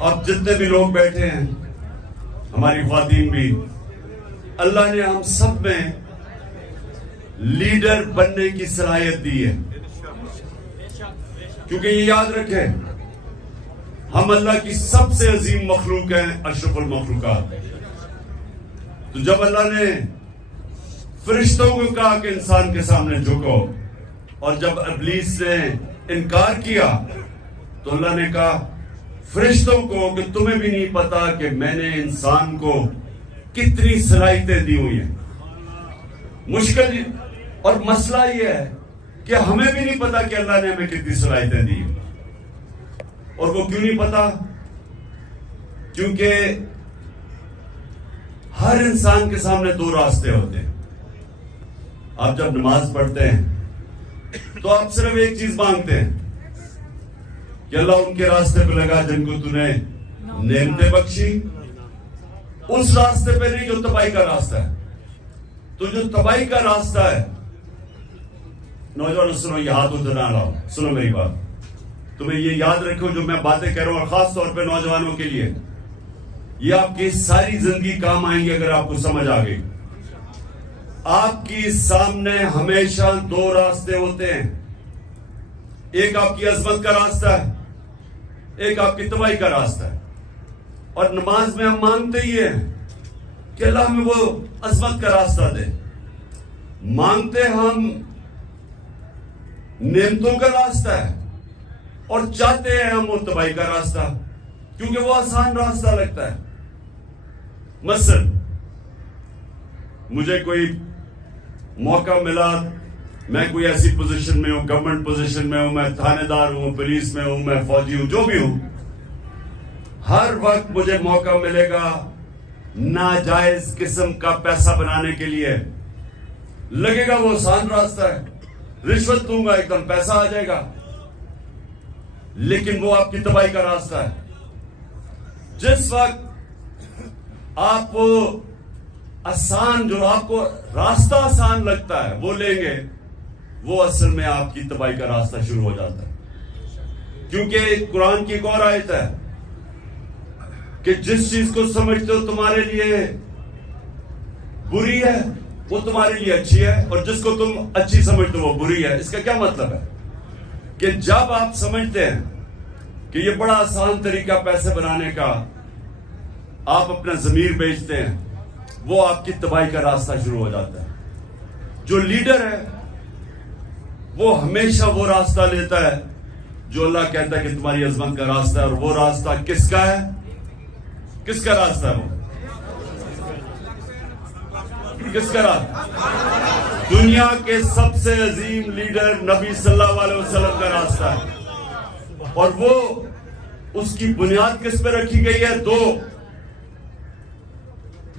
اب جتنے بھی لوگ بیٹھے ہیں، ہماری خواتین بھی، اللہ نے ہم سب میں لیڈر بننے کی صلاحیت دی ہے. کیونکہ یہ یاد رکھیں، ہم اللہ کی سب سے عظیم مخلوق ہیں، اشرف المخلوقات. تو جب اللہ نے فرشتوں کو کہا کہ انسان کے سامنے جھکو، اور جب ابلیس نے انکار کیا تو اللہ نے کہا فرشتوں کو کہ تمہیں بھی نہیں پتا کہ میں نے انسان کو کتنی صلاحیتیں دی ہوئی ہیں. مشکل اور مسئلہ یہ ہے کہ ہمیں بھی نہیں پتا کہ اللہ نے ہمیں کتنی صلاحیتیں دی ہیں. اور وہ کیوں نہیں پتا؟ کیونکہ ہر انسان کے سامنے دو راستے ہوتے ہیں. آپ جب نماز پڑھتے ہیں تو آپ صرف ایک چیز مانگتے ہیں کہ اللہ ان کے راستے پہ لگا جن کو تو نے نعمتیں بخشی. اس راستے پہ نہیں جو تباہی کا راستہ ہے. تو جو تباہی کا راستہ ہے، نوجوان سنو، یہ ہاتھ ادھر نہ لاؤ، سنو میری بات. تمہیں یہ یاد رکھو جو میں باتیں کہہ رہا ہوں، اور خاص طور پہ نوجوانوں کے لیے یہ آپ کی ساری زندگی کام آئیں گی اگر آپ کو سمجھ آ گئی. آپ کی سامنے ہمیشہ دو راستے ہوتے ہیں. ایک آپ کی عظمت کا راستہ ہے، ایک آپ کی تباہی کا راستہ ہے. اور نماز میں ہم مانگتے ہی ہیں کہ اللہ ہمیں وہ عظمت کا راستہ دے. مانگتے ہم نعمتوں کا راستہ ہے، اور چاہتے ہیں ہم وہ تباہی کا راستہ، کیونکہ وہ آسان راستہ لگتا ہے. مثلا مجھے کوئی موقع ملا، میں کوئی ایسی پوزیشن میں ہوں، گورنمنٹ پوزیشن میں ہوں، میں تھانے دار ہوں، پولیس میں ہوں، میں فوجی ہوں، جو بھی ہوں، ہر وقت مجھے موقع ملے گا ناجائز قسم کا پیسہ بنانے کے لیے. لگے گا وہ آسان راستہ ہے، رشوت دوں گا ایک دم پیسہ آ جائے گا. لیکن وہ آپ کی تباہی کا راستہ ہے. جس وقت آپ وہ آسان، جو آپ کو راستہ آسان لگتا ہے وہ لیں گے، وہ اصل میں آپ کی تباہی کا راستہ شروع ہو جاتا ہے. کیونکہ قرآن کی ایک اور آیت ہے کہ جس چیز کو سمجھتے ہو تمہارے لیے بری ہے وہ تمہارے لیے اچھی ہے، اور جس کو تم اچھی سمجھتے ہو وہ بری ہے. اس کا کیا مطلب ہے؟ کہ جب آپ سمجھتے ہیں کہ یہ بڑا آسان طریقہ پیسے بنانے کا، آپ اپنا ضمیر بیچتے ہیں، وہ آپ کی تباہی کا راستہ شروع ہو جاتا ہے. جو لیڈر ہے وہ ہمیشہ وہ راستہ لیتا ہے جو اللہ کہتا ہے کہ تمہاری عظمت کا راستہ ہے. اور وہ راستہ کس کا ہے؟ کس کا راستہ ہے؟ وہ کس کا راستہ؟ دنیا کے سب سے عظیم لیڈر نبی صلی اللہ علیہ وسلم کا راستہ ہے. اور وہ اس کی بنیاد کس پہ رکھی گئی ہے؟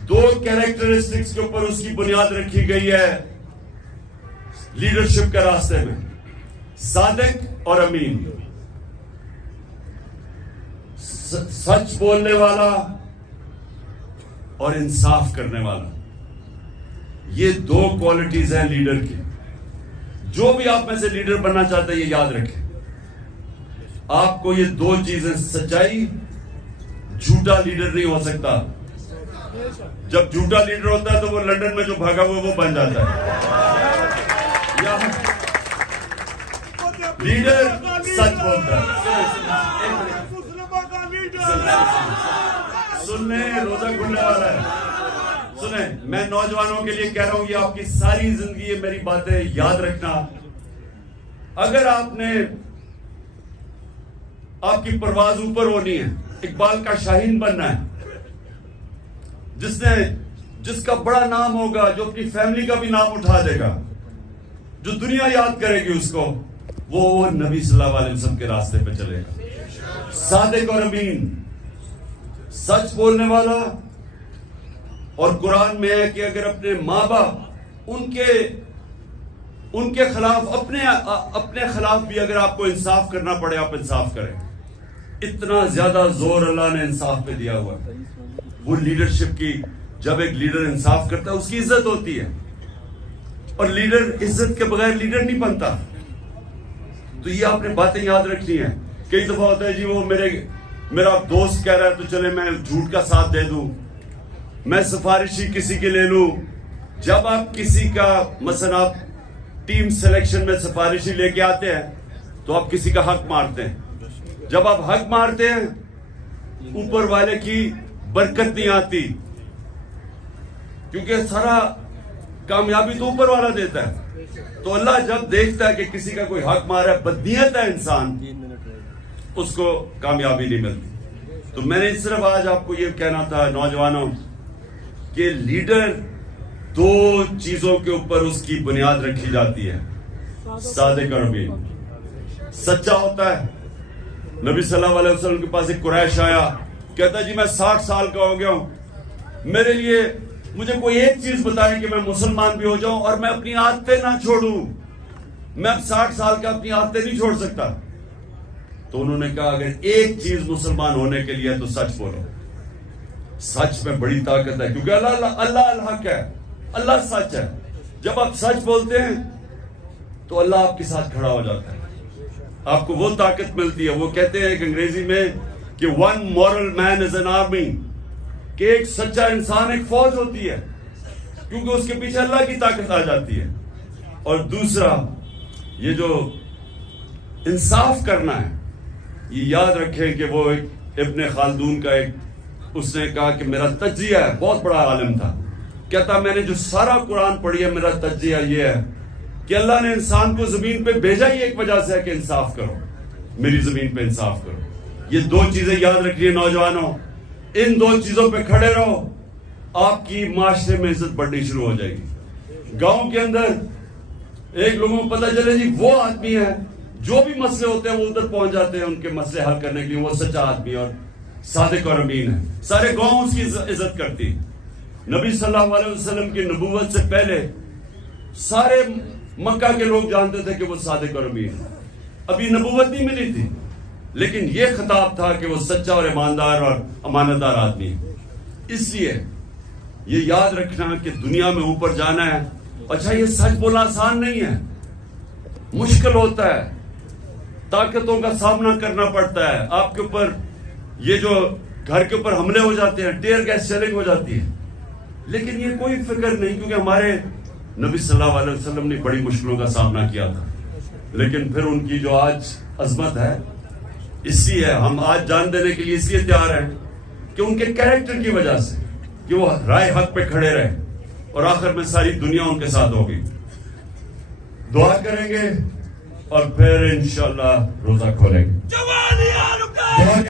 دو کیریکٹرسٹکس کے اوپر اس کی بنیاد رکھی گئی ہے لیڈرشپ کے راستے میں: صادق اور امین. سچ بولنے والا اور انصاف کرنے والا. یہ دو کوالٹیز ہیں لیڈر کی. جو بھی آپ میں سے لیڈر بننا چاہتا ہے یہ یاد رکھیں، آپ کو یہ دو چیزیں، سچائی، جھوٹا لیڈر نہیں ہو سکتا. جب جھوٹا لیڈر ہوتا ہے تو وہ لندن میں جو بھاگا ہوا وہ بن جاتا ہے. لیڈر سچ بولتا ہے. سننے روزہ کھلنے والا ہے. سنیں، میں نوجوانوں کے لیے کہہ رہا ہوں، یہ آپ کی ساری زندگی یہ میری باتیں یاد رکھنا. اگر آپ کی پرواز اوپر ہونی ہے، اقبال کا شاہین بننا ہے، جس کا بڑا نام ہوگا، جو اپنی فیملی کا بھی نام اٹھا دے گا، جو دنیا یاد کرے گی اس کو، وہ نبی صلی اللہ علیہ وسلم کے راستے پہ چلے گا. صادق اور امین، سچ بولنے والا. اور قرآن میں ہے کہ اگر اپنے ماں باپ ان کے خلاف، اپنے خلاف بھی اگر آپ کو انصاف کرنا پڑے، آپ انصاف کریں. اتنا زیادہ زور اللہ نے انصاف پہ دیا ہوا ہے. وہ لیڈرشپ کی، جب ایک لیڈر انصاف کرتا ہے اس کی عزت ہوتی ہے، اور لیڈر عزت کے بغیر لیڈر نہیں بنتا. تو یہ آپ نے باتیں یاد رکھنی ہیں کئی دفعہ ہوتا ہے جی وہ میرا دوست کہہ رہا ہے تو چلے میں جھوٹ کا ساتھ دے دوں، میں سفارشی کسی کے لے لوں. جب آپ کسی کا مثلا آپ ٹیم سلیکشن میں سفارشی لے کے آتے ہیں تو آپ کسی کا حق مارتے ہیں. جب آپ حق مارتے ہیں اوپر والے کی برکت نہیں آتی، کیونکہ سارا کامیابی تو اوپر والا دیتا ہے. تو اللہ جب دیکھتا ہے کہ کسی کا کوئی حق مارا ہے، بدنیت ہے انسان، اس کو کامیابی نہیں ملتی. تو میں نے صرف آج آپ کو یہ کہنا تھا نوجوانوں کہ لیڈر دو چیزوں کے اوپر اس کی بنیاد رکھی جاتی ہے. صادق اور امین، سچا ہوتا ہے. نبی صلی اللہ علیہ وسلم کے پاس ایک قریش آیا، کہتا جی میں 60 سال کا ہو گیا ہوں، میرے لیے مجھے کوئی ایک چیز بتائیں کہ میں مسلمان بھی ہو جاؤں اور میں اپنی عادتیں نہ چھوڑوں. میں اب 60 سال کا اپنی عادتیں نہیں چھوڑ سکتا. تو انہوں نے کہا اگر ایک چیز مسلمان ہونے کے لیے تو سچ بولو. سچ میں بڑی طاقت ہے، کیونکہ اللہ الحق ہے، اللہ سچ ہے. جب آپ سچ بولتے ہیں تو اللہ آپ کے ساتھ کھڑا ہو جاتا ہے، آپ کو وہ طاقت ملتی ہے. وہ کہتے ہیں کہ انگریزی میں کہ one moral man is an army, کہ ایک سچا انسان ایک فوج ہوتی ہے، کیونکہ اس کے پیچھے اللہ کی طاقت آ جاتی ہے. اور دوسرا یہ جو انصاف کرنا ہے، یہ یاد رکھیں کہ وہ ایک ابن خلدون کا اس نے کہا کہ میرا تجزیہ ہے، بہت بڑا عالم تھا، کہتا میں نے جو سارا قرآن پڑھی ہے میرا تجزیہ یہ ہے کہ اللہ نے انسان کو زمین پہ بھیجا ہی ایک وجہ سے ہے کہ انصاف کرو، میری زمین پہ انصاف کرو. یہ دو چیزیں یاد رکھیے نوجوانوں، ان دو چیزوں پہ کھڑے رہو، آپ کی معاشرے میں عزت بڑھنی شروع ہو جائے گی. گاؤں کے اندر ایک لوگوں کو پتہ چلے جی وہ آدمی ہے، جو بھی مسئلے ہوتے ہیں وہ ادھر پہنچ جاتے ہیں ان کے مسئلے حل کرنے کے لیے، وہ سچا آدمی اور صادق اور امین ہے. سارے گاؤں اس کی عزت کرتی. نبی صلی اللہ علیہ وسلم کی نبوت سے پہلے سارے مکہ کے لوگ جانتے تھے کہ وہ صادق اور امین ہے. ابھی نبوت نہیں ملی تھی، لیکن یہ خطاب تھا کہ وہ سچا اور ایماندار اور امانتدار آدمی ہے. اس لیے یہ یاد رکھنا کہ دنیا میں اوپر جانا ہے. اچھا یہ سچ بولنا آسان نہیں ہے، مشکل ہوتا ہے، طاقتوں کا سامنا کرنا پڑتا ہے. آپ کے اوپر یہ جو گھر کے اوپر حملے ہو جاتے ہیں، ٹیئر گیس شیلنگ ہو جاتی ہے، لیکن یہ کوئی فکر نہیں، کیونکہ ہمارے نبی صلی اللہ علیہ وسلم نے بڑی مشکلوں کا سامنا کیا تھا. لیکن پھر ان کی جو آج عظمت ہے، اس لیے ہم آج جان دینے کے لیے اس لیے تیار ہیں کہ ان کے کیریکٹر کی وجہ سے کہ وہ رائے حق پہ کھڑے رہے اور آخر میں ساری دنیا ان کے ساتھ ہوگی. دعا کریں گے اور پھر انشاءاللہ روزہ کھولیں گے.